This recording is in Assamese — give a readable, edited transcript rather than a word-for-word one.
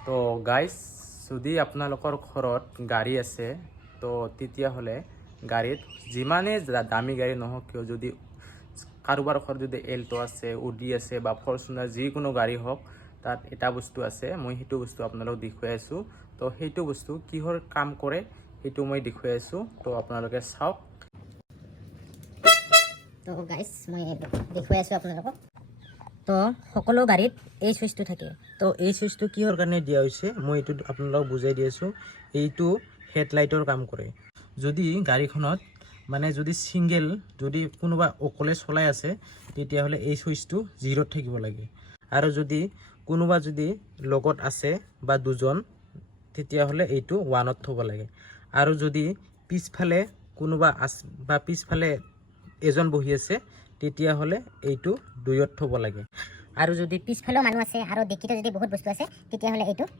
তো গাইজ যদি আপোনালোকৰ ঘৰত গাড়ী আছে তো তেতিয়াহ'লে গাড়ীত যিমানেই দামী গাড়ী নহওক কিয় যদি কাৰোবাৰ ঘৰত যদি এল্টো আছে অডি আছে বা ফৰ্চুনাৰ যিকোনো গাড়ী হওক তাত এটা বস্তু আছে মই সেইটো বস্তু আপোনালোকক দেখুৱাই আছোঁ তো সেইটো বস্তু কিহৰ কাম কৰে সেইটো মই দেখুৱাই আছোঁ তো আপোনালোকে চাওক তো গাইজ মই দেখুৱাই আছোঁ আপোনালোকক তো সকলো গাড়ীত এই চুইচটো থাকে তো এই চুইচটো কিহৰ কাৰণে দিয়া হৈছে মই এইটো আপোনালোকক বুজাই দি আছোঁ এইটো হেডলাইটৰ কাম কৰে যদি গাড়ীখনত মানে যদি সিঙ্গেল যদি কোনোবা অকলে চলাই আছে তেতিয়াহ'লে এই চুইচটো জিৰোত থাকিব লাগে আৰু যদি কোনোবা যদি লগত আছে বা দুজন তেতিয়াহ'লে এইটো ওৱানত থ'ব লাগে আৰু যদি পিছফালে কোনোবা বা পিছফালে এজন বহি আছে তেতিয়াহ'লে এইটো দুইত থ'ব লাগে আৰু যদি পিছফালেও মানুহ আছে আৰু ডিকিটো যদি বহুত বস্তু আছে তেতিয়াহ'লে এইটো